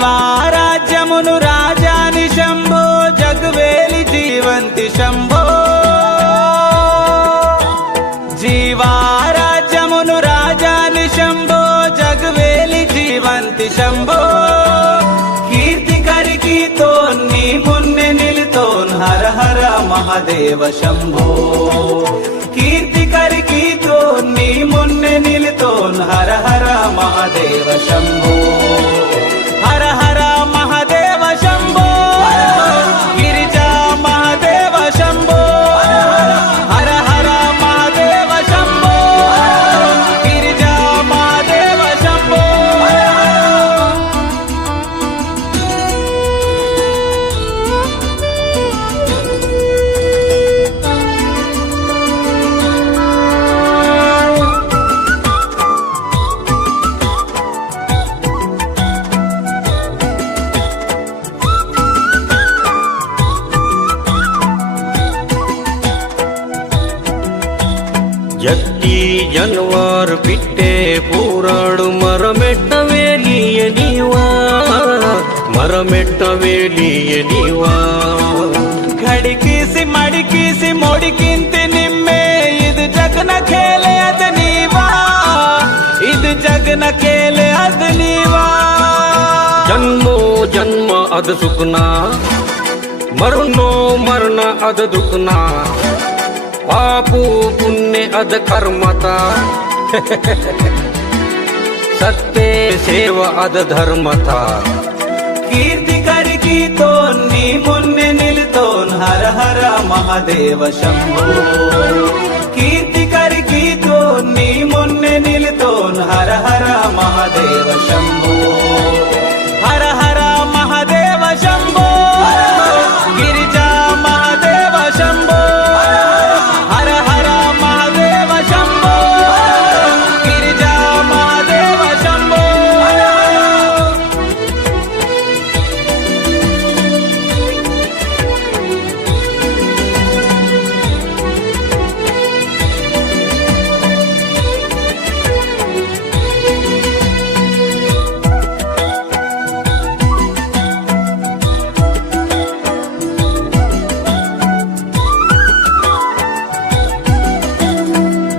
జీవారాజ్యమును రాజాని శంభో జగవేలి జీవంతి శంభో జీవారాజ్యమును రాజాని శంభో జగవేలి జీవంతి శంభో కీర్తి కరికీతోన్ నీ మున్నె నిలుతోన్ హర హర మహాదేవ శంభో కీర్తి కరికీతోన్ నీ మున్నె నిలుతోన్ హర హర మహాదేవ శంభో హర హర మహాదేవ శంభో గిరిజా మహాదేవ శంభో హర హర మహాదేవ శంభో గిరిజా మహాదేవ శంభో ಜಟ್ಟಿ ಜನವಾರ್ ಬಿಟ್ಟೆ ಪೂರಾಡು ಮರಮೆಟ್ಟವೇಲಿಯ ನೀವ ಮರಮೆಟ್ಟವೇಲಿಯ ನೀವ ಘಡಿಕಿಸಿ ಮಡಿಕಿಸಿ ಮೊಡಿಕಿಂತಿ ನಿಮ್ಮೆ ಇದು ಜಗನ ಖೇಲೆ ಅದ ನೀವಾ ಇದು ಜಗನ ಖೇಲೆ ಅದ ನೀವಾ ಜನ್ಮೋ ಜನ್ಮ ಅದ ಸುಖನ ಮರಣೋ ಮರಣ ಅದ ದುಃಖನ ಪಾಪು ಪುಣ್ಯ ಅದ ಕರ್ಮತ ಸತ್ಯ ಸೇವ ಅದ ಧರ್ಮತ ಕೀರ್ತಿ ಕರಿಕೀತೋನ್ ನೀ ಮುನ್ನೆ ನಿಲ್ತೋನ್ ಹರ ಹರ ಮಹಾದೇವ ಶಂಭೋ ಕೀರ್ತಿ ಕರಿಕೀತೋನ್ ನೀ ಮುನ್ನೆ ನಿಲ್ತೋನ್ ಹರ ಹರ ಮಹಾದೇವ ಶಂಭೋ ಹರ ಹರ ಮಹಾದೇವ ಶಂಭೋ ಗಿರಿಜಾ ಮಹಾದೇವ ಶಂಭೋ ಹರ ಹರ ಮಹಾದೇವ ಶಂಭೋ ಗಿರಿಜಾ ಮಹಾದೇವ ಶಂಭೋ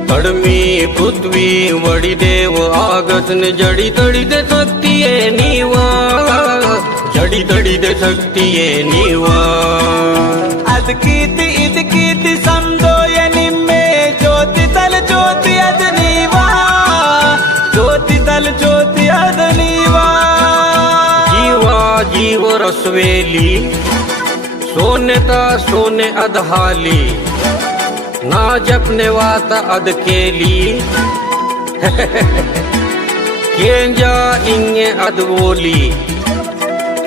ಕಡಿಮೆ ಪೃಥ್ವಿ ಒಡಿದೇವ ಆಗಸನ ಜಡಿ ತಡಿದೆ ಶಕ್ತಿಯೇ ನೀವ ಜಡಿ ತಡಿದೆ ಶಕ್ತಿಯೇ ನೀವ ಅದ್ ಕೀರ್ತಿ ಇದ್ ಕೀರ್ತಿ ಸಂದೋಯ ನಿಮ್ಮೆ ಜ್ಯೋತಿ ತಲ ಜ್ಯೋತಿ ಅದ ನೀವಾ ಜ್ಯೋತಿ ತಲ ಜ್ಯೋತಿ ಅದ ನೀವಾ ಜೀವ ಜೀವ ರಸವೇಲಿ ಸೋನೆತ ಸೋನೆ ಅದ ಹಾಲಿ ನಾ ಜಪ್ನೆ ವಾತ ಅದ ಕೇಲಿ ಕೇಂಜ ಇಂಗೆ ಅದ ಓಲಿ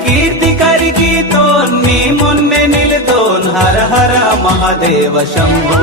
ಕೀರ್ತಿ ಕರಿಕೀತೋನ್ ನೀ ಮುನ್ನೆ ನಿಲ್ತೋನ್ ಹರ ಹರ ಮಹಾದೇವ ಶಂಭೋ